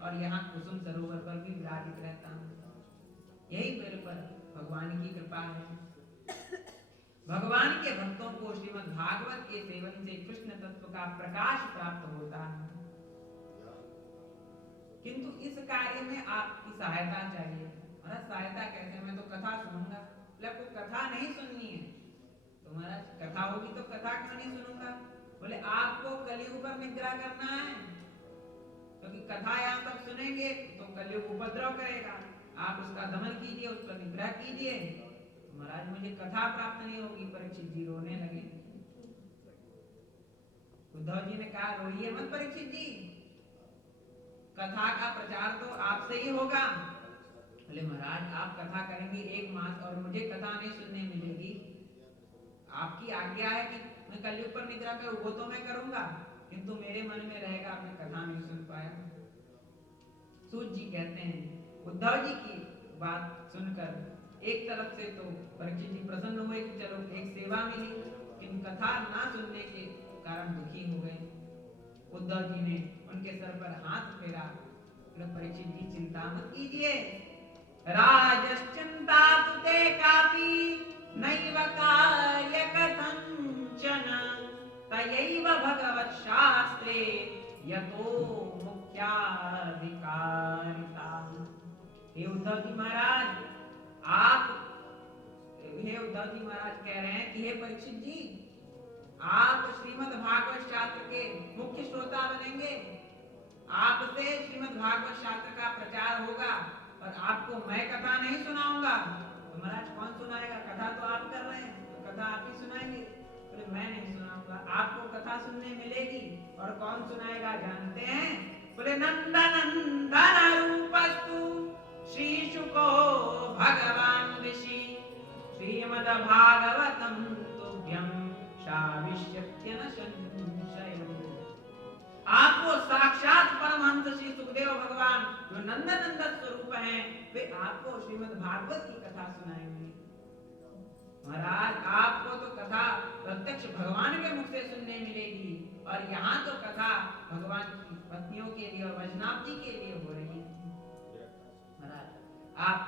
और यहाँ कुसुम सरोवर पर भी विराजित रहता हूँ। यही मेरे पर भगवान की कृपा है। भगवान के भक्तों को श्रीमद् भागवत के सेवन से कृष्ण तत्व का प्रकाश प्राप्त होता है, किंतु इस कार्य में आपकी सहायता चाहिए। महाराज सहायता कैसे? मैं तो कथा सुनूंगा। बोले आपको कथा नहीं सुननी है तो महाराज कथा होगी तो कथा क्यों नहीं सुनूंगा? बोले आपको कलयुग पर निग्रह करना है, क्योंकि कथा यहाँ तक सुनेंगे तो कलयुग उपद्रव करेगा। आप उसका दमन कीजिए, उस पर निग्रह कीजिए। तो महाराज मुझे कथा प्राप्त नहीं होगी। परीक्षित जी रोने लगे। उद्धव जी ने कहा रोइए मत परीक्षित जी, कथा का प्रचार तो आपसे ही होगा। बोले महाराज आप कथा करेंगे 1 मास और मुझे कथा नहीं सुनने मिलेगी। आपकी आज्ञा है कि मैं कलयुग पर निद्रा करूं, वो तो मैं करूंगा, किंतु मेरे मन में रहेगा मैं कथा नहीं सुन पाया। सूत जी कहते हैं उद्धव जी की बात सुनकर एक तरफ से तो परीक्षित जी प्रसन्न हुए कि चलो एक सेवा मिली, लेकिन कथा ना सुनने के कारण दुखी हो गए। उद्धव जी ने उनके सर पर हाथ फेरा। परीक्षित जी चिंता मत कीजिए, राजश्चिंता तुते कापि नैव कार्य कथंचन तयैव भगवत् शास्त्रे यतो मुख्याधिकारिता। हे उद्धव जी महाराज कह रहे हैं कि हे परीक्षित जी आप श्रीमद् भागवत शास्त्र के मुख्य श्रोता बनेंगे। आपसे श्रीमद् भागवत शास्त्र का प्रचार होगा और आपको मैं कथा नहीं सुनाऊंगा। तो महाराज कौन सुनाएगा? कथा तो आप कर रहे हैं, तो कथा आप ही सुनाएंगे। तो मैं नहीं सुनाऊंगा, आपको कथा सुनने मिलेगी। और कौन सुनाएगा जानते हैं? बोले नंदनंदन रूपस्तु श्रीशुको भगवान ऋषि श्रीमद् भागवतम तुभ्यं शाविष्यत्य न संशयम्। आपको साक्षात परमहंस श्री सुखदेव भगवान जो नंदनंदन स्वरूप हैं, वे आपको श्रीमद् भागवत की कथा सुनाएंगे। महाराज आपको तो कथा प्रत्यक्ष भगवान के मुख से सुनने मिलेगी, और यहाँ तो कथा भगवान की पत्नियों के लिए और वैष्णव जी के लिए हो रही है। महाराज आप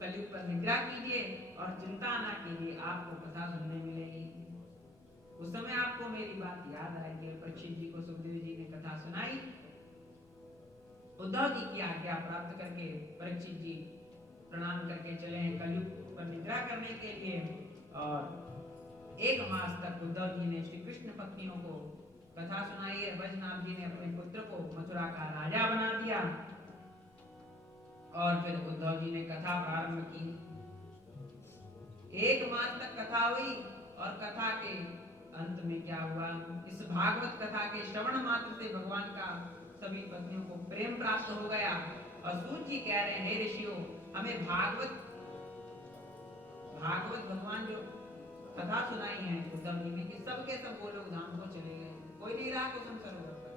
कलयुग पर निग्रह कीजिए और चिंता ना कीजिए, आपको कथा सुनने मिलेगी। उस समय आपको मेरी बात याद आएगी। परीक्षित जी को सुखदेव जी ने कथा सुनाई। उद्धव जी की आज्ञा प्राप्त करके परीक्षित जी प्रणाम करके चले हैं कलयुग पर निग्रह करने के लिए। और 1 मास तक उद्धव जी ने श्री कृष्ण पत्नियों को कथा सुनाई है। वैष्णव जी ने अपने पुत्र को मथुरा का राजा बना दिया और फिर उद्धव जी ने कथा प्रारंभ की। 1 मास तक कथा हुई और कथा के अंत में क्या हुआ? इस भागवत कथा के श्रवण मात्र से भगवान का सभी पत्नियों को प्रेम प्राप्त हो गया। और सूत जी कह रहे हैं हे ऋषियों, हमें भागवत भगवान जो कथा सुनाई है उद्धव जी ने कि सबके सब वो लोग धाम को चले गए, कोई नहीं रहा कुसुम सरोवर पर।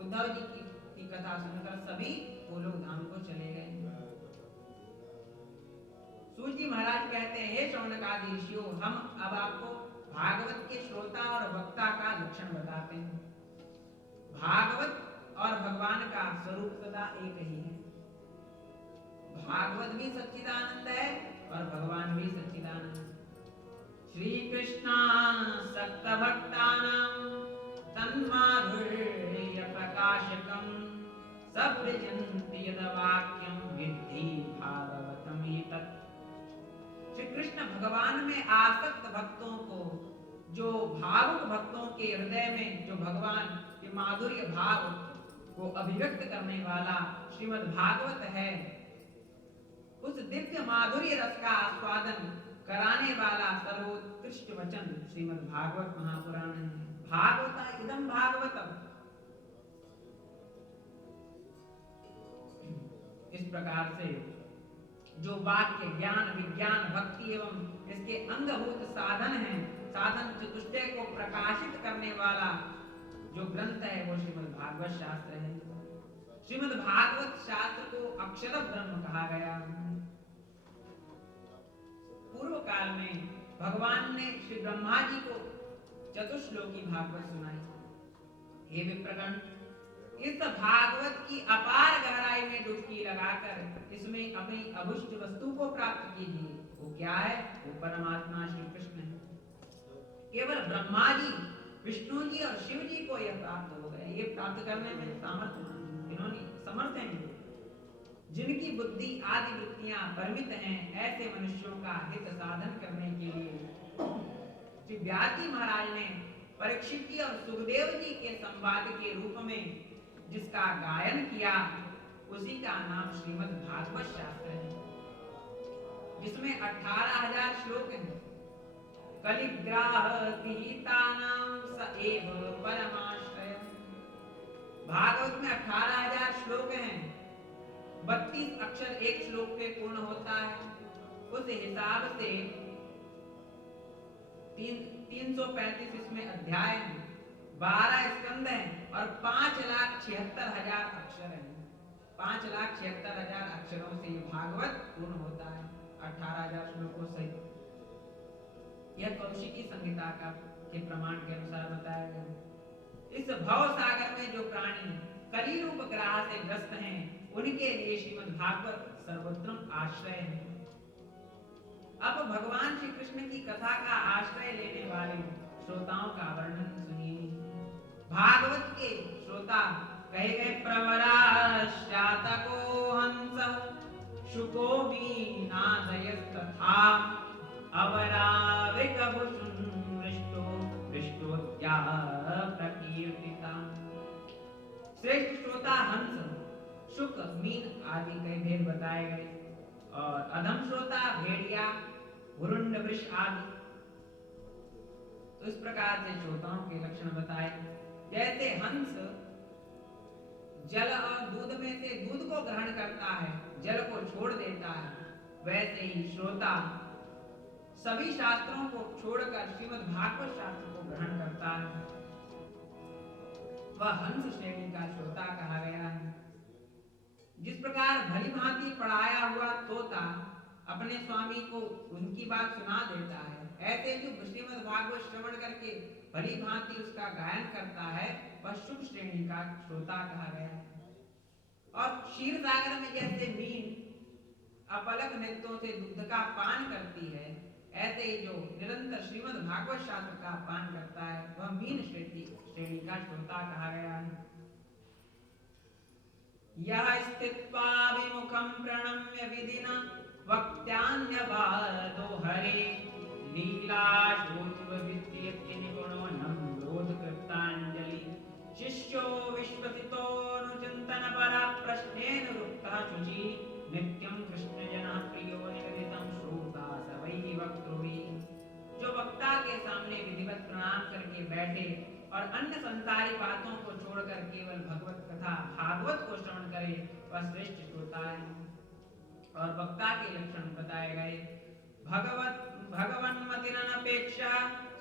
उद्धव जी की कथा सुनकर सभी वो लोग धाम को चले गए। सूत जी महाराज कहते हैं हे शौनकादि ऋषियों, हम अब आपको भागवत के श्रोता और वक्ता का लक्षण बताते हैं। भागवत और भगवान का स्वरूप सदा एक ही है। भागवत भी सच्चिदानंद है और भगवान भी सच्चिदानंद। श्री कृष्ण सक्त भक्तानां तन्माधुर्य प्रकाशकं सब्रजन्ति यद वाक्यं विद्धि भागवतम् एतत्। श्री कृष्ण भगवान में आसक्त भक्तों को, जो भावुक भक्तों के हृदय में जो भगवान के माधुर्य भाव को अभिव्यक्त करने वाला श्रीमद् भागवत है, उस दिव्य माधुर्य रस का आस्वादन कराने वाला सर्वोत्कृष्ट वचन श्रीमद् भागवत महापुराण है। भागवत इदं भागवतम। इस प्रकार से जो वाक्य ज्ञान विज्ञान भक्ति एवं इसके अंगभूत साधन हैं, साधन चतुष्टय को प्रकाशित करने वाला जो ग्रंथ है वो श्रीमद् भागवत शास्त्र है। श्रीमद् भागवत शास्त्र को अक्षर ब्रह्म कहा गया। पूर्व काल में भगवान ने श्री ब्रह्मा जी को चतुश्लोकी भागवत सुनाई। हे विप्रगण, इस भागवत की अपार जाकर इसमें अपनी अभुष्ट वस्तु को प्राप्त कीजिए। वो क्या है? वो परमात्मा श्री कृष्ण है। केवल ब्रह्मा जी, विष्णु जी और शिव जी को यह प्राप्त हो गए। ये प्राप्त करने में इन्होंने समर्थ हैं। जिनकी बुद्धि आदि वृत्तियां परिमित हैं, ऐसे मनुष्यों का हित साधन करने के लिए श्री व्यास जी महाराज ने परीक्षित जी और सुखदेव जी के संवाद के रूप में जिसका गायन किया, उसी का नाम श्रीमद् भागवत शास्त्र है, जिसमें 18,000 श्लोक हैं। कलिग्राह गीतानां स एव परमाश्रय। भागवत में 18,000 श्लोक हैं। 32 अक्षर एक श्लोक पे पूर्ण होता है। उस हिसाब से 335 इसमें अध्याय हैं, 12 स्कंद हैं और 5,76,000 अक्षर हैं। 5,76,000 अक्षरों से भागवत पूर्ण होता है, 18,000 श्लोकों से। यह कौशिकी संहिता का के प्रमाण के अनुसार बताया गया। इस भव सागर में जो प्राणी कली रूप ग्रह से ग्रस्त हैं, उनके लिए श्रीमद् भागवत सर्वोत्तम आश्रय है। अब भगवान श्री कृष्ण की कथा का आश्रय लेने वाले श्रोताओं का वर्णन सुनिए। भागवत के श्रोता कहे गए प्रवराश्चातको हंस शुको वीनादयस्तथा अवराविकभुषुण्डो पृष्ठोत्या प्रकीर्तिता। श्रेष्ठ श्रोता हंस, शुक, मीन आदि कई भेद बताए गए और अधम श्रोता भेड़िया, भुरुंड, वृष आदि। तो इस प्रकार से श्रोताओं के लक्षण बताए। जैसे हंस जल और दूध में से दूध को ग्रहण करता है, जल को छोड़ देता है, वैसे ही श्रोता सभी शास्त्रों को छोड़कर श्रीमद् भागवत शास्त्र को ग्रहण करता है। वह हंस श्रेणी का श्रोता कहा गया है। जिस प्रकार भली भांति पढ़ाया हुआ तोता अपने स्वामी को उनकी बात सुना देता है, ऐसे जो श्रीमद् भागवत श्रवण करके भली भांति उसका गायन करता है, वह शुभ श्रेणी का श्रोता कहा गया है। और क्षीर सागर में जैसे मीन अपलक नेत्रों से दुग्ध का पान करती है, ऐसे ही जो निरंतर श्रीमद् भागवत शास्त्र का पान करता है, वह मीन श्रेणी का श्रोता कहा गया है। यह स्थित्वा विमुखं प्रणम्य विधिना वक्त्यान्यवादो हरे लीलाशोत्वविद्येति निपुणो नम्रोधकृताञ्जलि शिष्यो विश्वसितोऽनुचिन्तनपरा प्रश्नेन रुक्तः शुचि नित्यं कृष्णजनः प्रियो निवेदितं श्रोता स वै वक्तृभिः। जो वक्ता के सामने विधिवत प्रणाम करके बैठे और अन्य संसारी बातों को छोड़कर केवल भगवत कथा भागवत को श्रवण करे, वह श्रेष्ठ श्रोता है। और वक्ता के लक्षण बताए गए। भगवन्मतिरनपेक्षा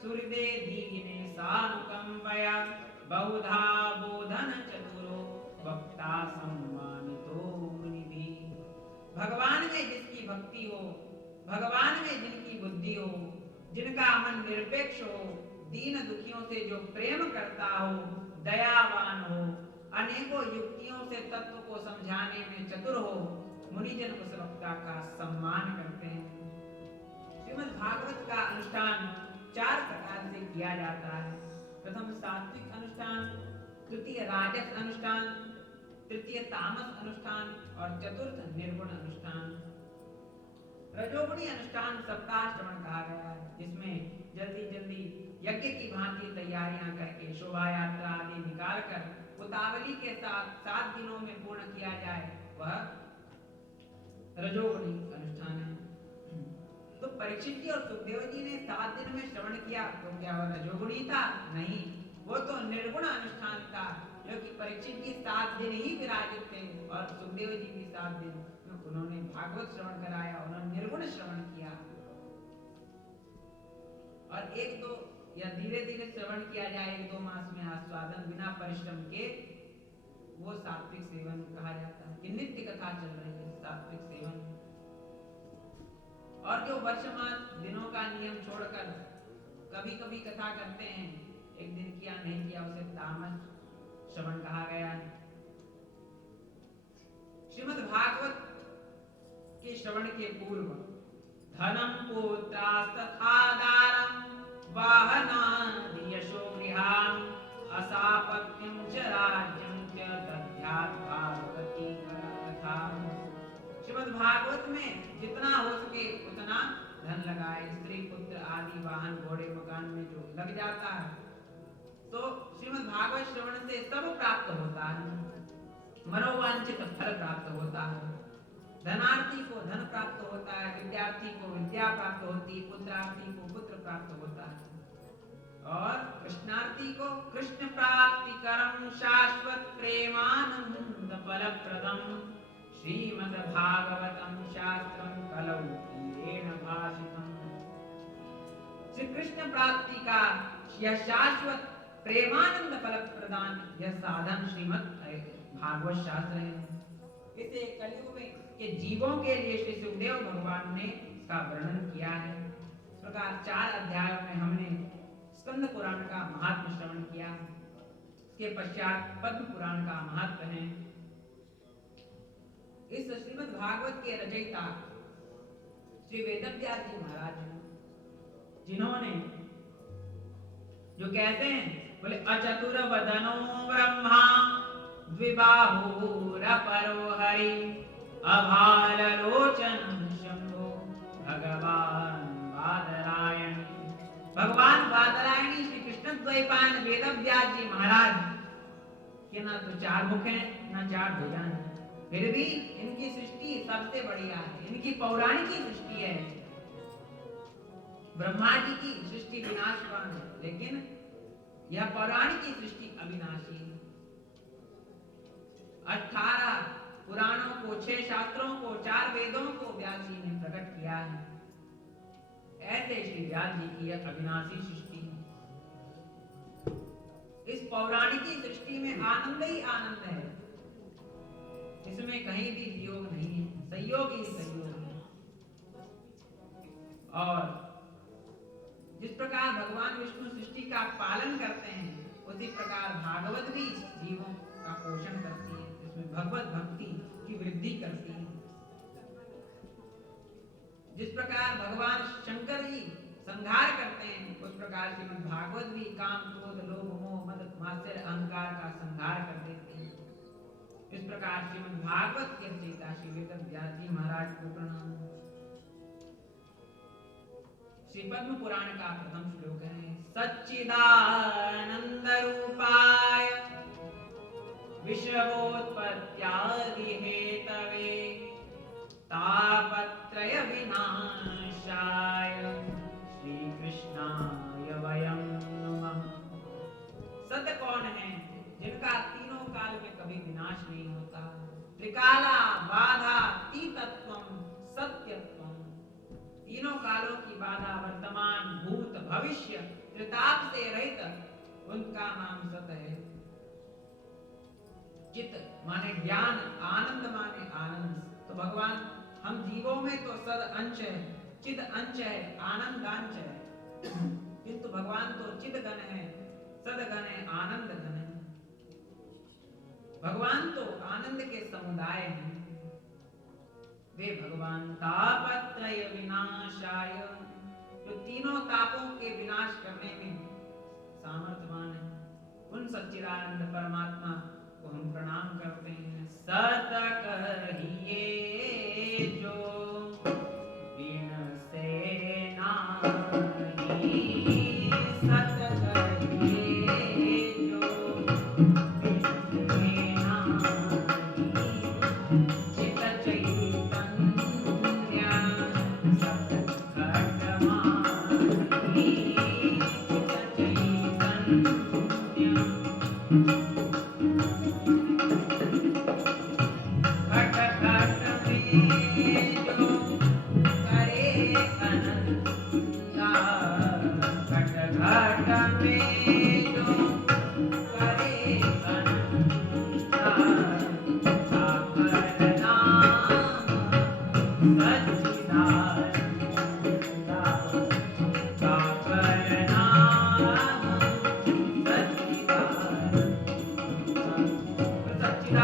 सुहृदे दीने सानुकंपया बहुधा बोधन चतुरो वक्ता सम्मानितो मुनिभिः। भगवान में जिसकी भक्ति हो, भगवान में जिनकी बुद्धि हो, जिनका मन निरपेक्ष हो, दीन दुखियों से जो प्रेम करता हो, दयावान हो, अनेकों युक्तियों से तत्व को समझाने में चतुर हो, मुनिजन उस वक्ता का सम्मान करते हैं। श्रीमद् भागवत का अनुष्ठान 4 प्रकार से किया जाता है। प्रथम सात्विक अनुष्ठान, द्वितीय राजस अनुष्ठान, तृतीय तामस अनुष्ठान और चतुर्थ निर्गुण अनुष्ठान। रजोगुणी अनुष्ठान सप्ताह श्रवण कहा गया है, जिसमें जल्दी जल्दी यज्ञ की भांति तैयारियां करके शोभा यात्रा आदि निकालकर उतावली के साथ 7 दिनों में पूर्ण किया जाए, वह रजोगुणी अनुष्ठान है। तो परीक्षित जी और सुखदेव जी ने 7 दिन में श्रवण किया, तो क्या वह रजोगुणी था? नहीं, वो तो निर्गुण अनुष्ठान था, जो कि परीक्षित जी 7 दिन ही विराजित थे और सुखदेव जी भी 7 दिन उन्होंने भागवत श्रवण कराया, उन्होंने निर्गुण श्रवण किया। और 1-2 या धीरे धीरे श्रवण किया जाए, 1-2 मास में आस्वादन बिना परिश्रम के, वो सात्विक सेवन कहा जाता है कि नित्य कथा चल रही है, सात्विक सेवन। और जो वर्षमास दिनों का नियम छोड़कर कभी कभी कथा करते हैं, एक दिन किया नहीं किया, उसे तामस श्रवण कहा गया है। श्रीमद् भागवत श्रवण के पूर्व धनम पुत्रास्तथा दारम वाहनादि यशो गृहाम असापत्यम च राज्यम च दद्यात् भागवती कथा। श्रीमद् भागवत में जितना हो सके उतना धन लगाए, स्त्री पुत्र आदि वाहन घोड़े मकान में जो लग जाता है तो श्रीमद् भागवत श्रवण से सब प्राप्त होता है, मनोवांछित फल प्राप्त होता है। धनार्थी को धन प्राप्त होता है, विद्यार्थी को विद्या प्राप्त होती, पुत्रार्थी को पुत्र प्राप्त होता है और कृष्णार्थी को कृष्ण प्राप्ति करम शाश्वत प्रेमानंद फलप्रदम श्रीमद् भागवतम शास्त्रम कलौ कीलेन भाषितम। श्री कृष्ण प्राप्ति का यह शाश्वत प्रेमानंद फल प्रदान यह साधन श्रीमद् भागवत शास्त्र है। इसे कलयुग में के जीवों के लिए श्री सुखदेव भगवान ने इसका वर्णन किया है। इस प्रकार 4 अध्यायों में हमने स्कंद पुराण का महात्म श्रवण किया, इसके पश्चात पद्म पुराण का महत्व है। इस श्रीमद् भागवत के रचयिता श्री वेदव्यास जी महाराज हैं, जिन्होंने जो कहते हैं बोले अचतुर वदनो ब्रह्मा द्विबाहुरपरो हरि अभाल लोचन शंभो भगवान बादरायण। भगवान बादरायणी श्री कृष्ण द्वैपायन वेदव्यास जी महाराज के ना तो 4 मुख हैं ना 4 भुजाएं, फिर भी इनकी सृष्टि सबसे बढ़िया है, इनकी पौराणिक सृष्टि है। ब्रह्मा जी की सृष्टि विनाशवान है, लेकिन यह पौराणिक सृष्टि अविनाशी है। 18 पुराणों को, 6 शास्त्रों को, 4 वेदों को व्यास जी ने प्रकट किया है। ऐसे श्री व्यास जी की यह अविनाशी सृष्टि है। इस पौराणिक सृष्टि में आनंद ही आनंद है, इसमें कहीं भी वियोग नहीं है, संयोग ही संयोग है। और जिस प्रकार भगवान विष्णु सृष्टि का पालन करते हैं, उसी प्रकार भागवत भी जीवों का पोषण करती है, इसमें भगवत भक्ति की वृद्धि करती है। जिस प्रकार भगवान शंकर जी संहार करते हैं, उस प्रकार श्रीमद् भागवत भी काम क्रोध लोभ मोह मद मात्सर्य अहंकार का संहार कर देते हैं। इस प्रकार श्रीमद् भागवत के रचयिता श्री वेदव्यास जी महाराज को प्रणाम। श्री पद्म पुराण का प्रथम श्लोक है सच्चिदानंद रूपाय विश्वोत्पत्त्यादि हेतवे तापत्रय विनाशाय श्री कृष्णाय वयं नमः। सत्य कौन है जिनका तीनों काल में कभी विनाश नहीं होता, त्रिकाला बाधा तीतत्वम सत्यत्वम, तीनों कालों की बाधा वर्तमान भूत भविष्य त्रिताप से रहित उनका नाम सत है। चित माने ज्ञान, आनंद माने आनंद। तो भगवान हम जीवों में तो सद अंश है, चिद अंश है, आनंद अंश है, किंतु भगवान तो चिद गण है, सद गण है, आनंद गण है। भगवान तो आनंद के समुदाय हैं। वे भगवान तापत्रय विनाशाय, जो तीनों तापों के विनाश करने में सामर्थ्यवान है, उन सच्चिदानंद परमात्मा को हम प्रणाम करते हैं।